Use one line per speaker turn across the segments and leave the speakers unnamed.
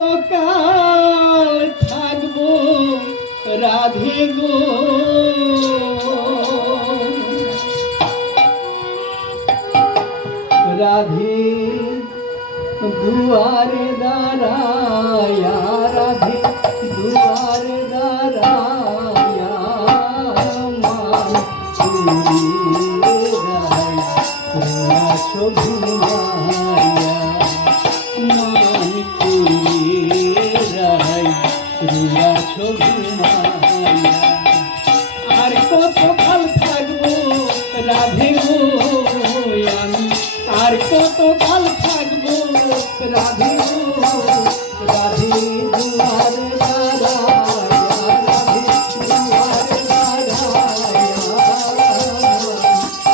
কাল থাকব রাধে গো। রাধে দুয়ারে দাঁড়ায়া রাধে দুয়ারে দাঁড়ায়া মান চুরি রায় আছো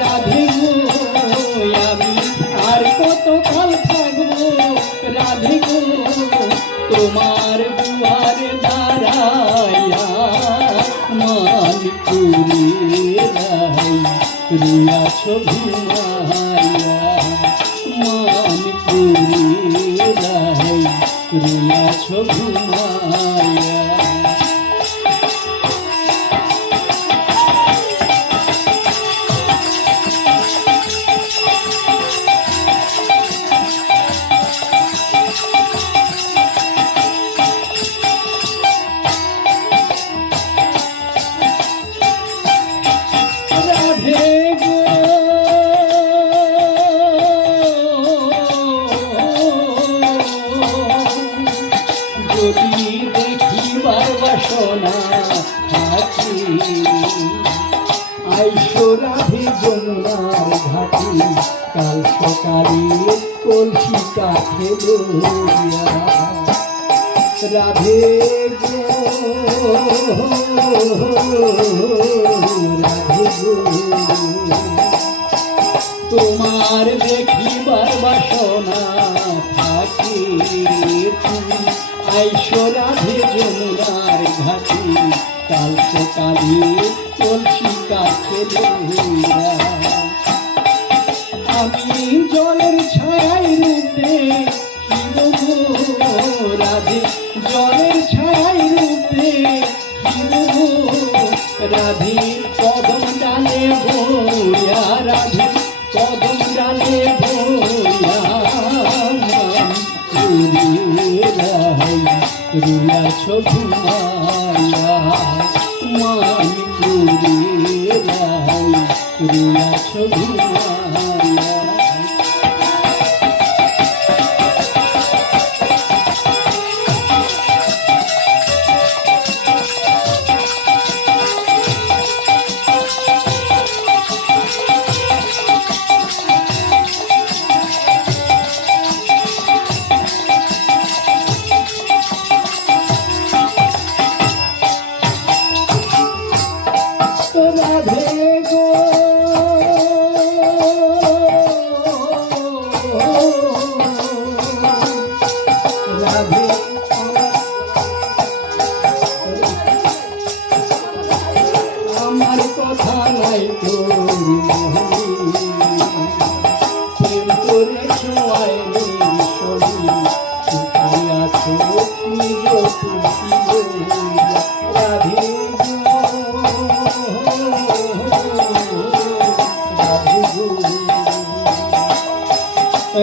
রাধে গো, আমি আর কত কাল থাকব? রাধে তোমার দুয়ারে দাঁড়ায়া মান পুরে রিয়াছ ঘুমায়া মান পুরে রিয়াছ ঘুমায়া আইসো রাধে যমুনার ঘাটি কাল সকালে কলসি কাঠে তোমার দেখিবার বাসনা। কাল সকালে কলসি কাছে আমি জলের ছায় রূপে জলের ছায় রুয়া ছুমায়া রুয়া ছুমায়া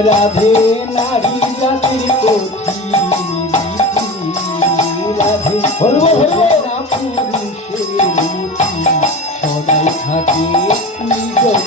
রাধে নারী জাতি রাধে পুরুষের সদাই থাকে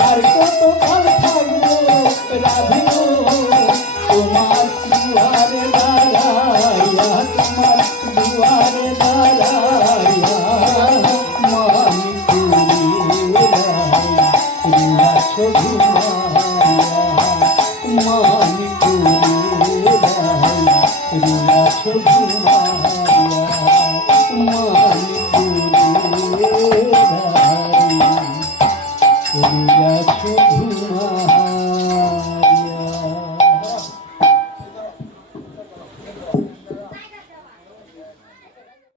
Arca.